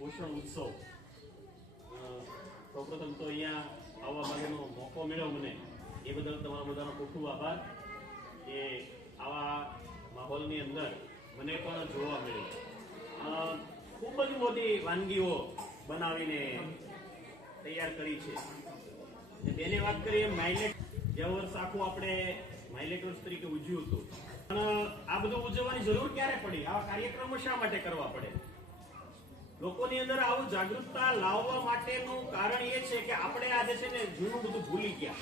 પોષણ ઉત્સવ. સૌપ્રથમ તો અહીંયા આવવા માટેનો મોકો મળ્યો મને. એ બદલ તમારો બધાનો ખૂબ ખૂબ આભાર. કે આવા માહોલની અંદર મને પણ જોવા મળ્યું. ખૂબ જ મોટી વાનગીઓ બનાવીને તૈયાર કરી છે. બેને વાત કરીએ માઇલેટ. ગયા વર્ષ આખું આપણે માઇલેટ વર્ષ તરીકે ઉજવ્યું હતું. પણ આ બધું ઉજવવાની જરૂર ક્યારે પડી? આવા કાર્યક્રમો શા માટે કરવા પડે? લોકોની અંદર આવું જાગૃતતા લાવવા માટેનું કારણ એ છે કે આપણે આજે છે ને જૂનું બધું ભૂલી ગયા.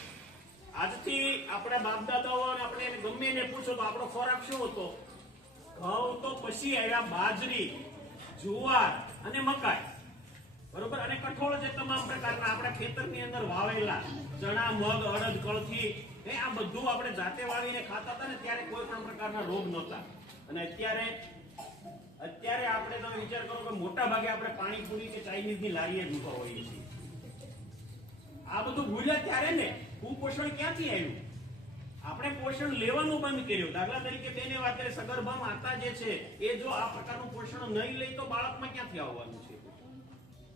આજથી આપણા બાપ દાદાઓ આપણે ગમે એને પૂછો તો આપણો ખોરાક શું હતો? ઘઉં તો પછી આવ્યા બાજરી, જુવાર અને મકાઈ. બરોબર? અને કઠોળ જે તમામ પ્રકારના આપણા ખેતરની અંદર વાવેલા, ચણા, મગ, અડદ, કળથી, એ આ બધું આપણે જાતે વાવીને ખાતા હતા ને ત્યારે કોઈ પણ પ્રકારના રોગ નહોતા. અને અત્યારે અત્યારે તમે વિચાર કરો કે મોટા ભાગે આપણે પાણીપુરી કે ચાઇનીઝની લારીએ જ હોઈએ છીએ. આ બધું ભૂલ્યા ત્યારે ને કુપોષણ ક્યાંથી આવ્યું? આપણે પોષણ લેવાનું બંધ કર્યું. દાખલા તરીકે બેને વાત કરીએ સગર્ભા માતા જે છે, એ જો આ પ્રકારનું પોષણ નહીં લે તો બાળકમાં ક્યાંથી આવવાનું છે?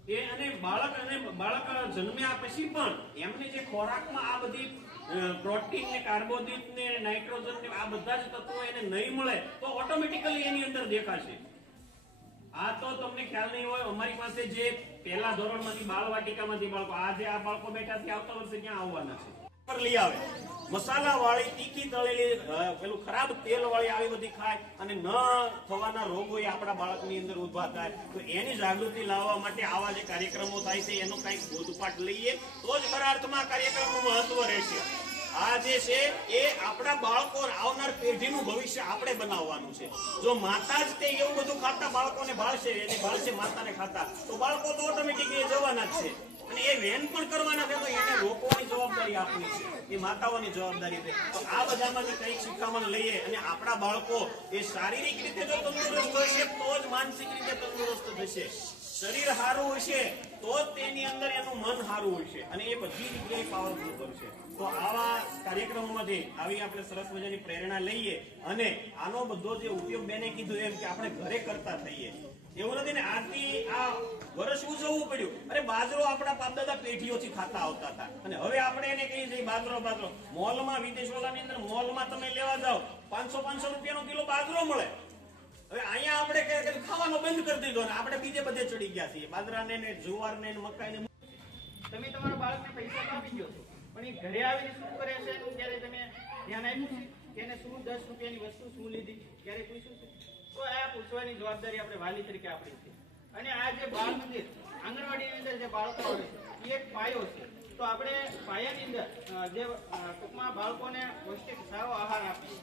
એ અને બાળક અને બાળક જન્મ્યા પછી પણ એમને જે ખોરાકમાં આ બધી પ્રોટીન ને કાર્બોદિત ને નાઇટ્રોજન ને આ બધા જ તત્વો એને નહીં મળે તો ઓટોમેટિકલી એની અંદર દેખાશે. આ તો તમને ખ્યાલ નહીં હોય, અમારી પાસે જે પહેલા ધોરણમાંથી બાળવાટિકામાંથી બાળકો, આ જે આ બાળકો બેઠા છે આવતા વર્ષે ક્યાં આવવાના છે? લઈ આવે. મસાલા વાળી તીખી તળેલી પેલું ખરાબ તેલ વાળી આવી બધી ખાય અને ન થવાના રોગો એ આપણા બાળકની અંદર ઊભા થાય. તો એની જાગૃતિ લાવવા માટે આવા જે કાર્યક્રમો થાય છે, એનો કંઈક બોધપાઠ લઈએ. તો જ ખરા અર્થમાં કાર્યક્રમનું મહત્વ રહેશે. આ જે છે, એ આપણા બાળકો આવનાર પેઢીનું ભવિષ્ય આપણે બનાવવાનું છે. જો માતા જ તે એવું બધું ખાતા બાળકોને ભાળશે, એને ભાળશે માતાને ખાતા, તો બાળકો તો ઓટોમેટિકલી જવાના જ છે. અને એ વેન પણ કરવાના છે, તો એને રોકવાની જવાબદારી આપણી છે. એ માતાઓની જવાબદારી છે. તો આ બધામાંથી કંઈક શિખામણ લઈએ અને આપણા બાળકો એ શારીરિક રીતે જો તંદુરસ્ત હશે, તો જ માનસિક રીતે તંદુરસ્ત થશે. શરીર સારું હશે તો તેની અંદર એનું મન સારું હશે અને એ બધી જગ્યાએ પાવરફુલ બનશે. તો આવા કાર્યક્રમોમાંથી આવી આપણે સરસ મજાની પ્રેરણા લઈએ અને આનો બધો જે ઉપયોગ બેને કીધું એમ કે આપણે ઘરે કરતા થઈએ. એવું નથી ને આથી આ વર્ષ ઉજવવું પડ્યું. અરે બાજરો આપણા બાપદાદા પેઢીઓથી ખાતા આવતા હતા. અને હવે આપણે એને કહીએ છીએ, બાજરો બાજરો. મોલમાં વિદેશોલાની અંદર મોલમાં તમે લેવા જાઓ, પાંચસો પાંચસો રૂપિયાનો કિલો બાજરો મળે. અહીંયા આપણે કે- બંધ કરી દીધો ને આપણે બીજે બધે ચડી ગયા છીએ. બાજરાને ને જુવારને ને મકાઈને તમે તમારા બાળકને પૈસા આપી દો છો. પણ એ ઘરે આવીને શું કરે છે? ત્યારે તમે ધ્યાન આપ્યું છે? એને શું દસ રૂપિયાની વસ્તુ શું લીધી? ક્યારે પૂછ્યું છે? તો આ પૂછવાની જવાબદારી આપણે વાલી તરીકે આપણી છે. અને આ જે બાળ મંદિર, આંગણવાડીની અંદર જે બાળકો આવે છે, એ એક પાયો છે. તો આપણે પાયાની અંદર જે ટૂંકમાં બાળકોને પૌષ્ટિક સારો આહાર આપીએ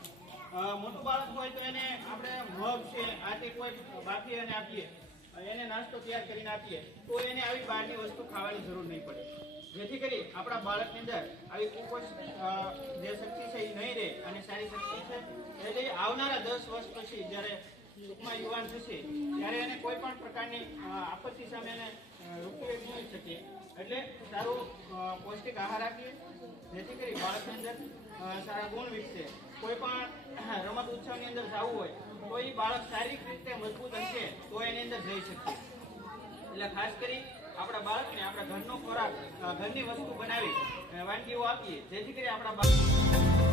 મોટું બાળક હોય તો એને આપણે મગ છે આ તે કોઈ બાફી અને આપીએ. એને નાસ્તો તૈયાર કરીને આપીએ. તો એને આવી બહારની વસ્તુ ખાવાની જરૂર નહીં પડે. જેથી કરી આપણા બાળકની અંદર આવી કુપોષિત અ, જે શક્તિ છે એ નહીં રહે અને સારી શક્તિ છે. એટલે આવનારા દસ વર્ષ પછી જ્યારે ટૂંકમાં યુવાન થશે ત્યારે એને કોઈ પણ પ્રકારની આપત્તિ સામે એને અ, મળી શકીએ એટલે સારું પૌષ્ટિક આહાર આપીએ. જેથી કરી બાળકની અંદર સારા ગુણ વિકસે. કોઈ પણ રમત ઉત્સવની અંદર જવું હોય તો એ બાળક શારીરિક રીતે મજબૂત હશે તો એની અંદર જઈ શકશે એટલે ખાસ કરી આપણા બાળકને આપણા ઘરનો ખોરાક ઘરની વસ્તુ બનાવી વાનગીઓ આપીએ. જેથી કરી આપણા બાળક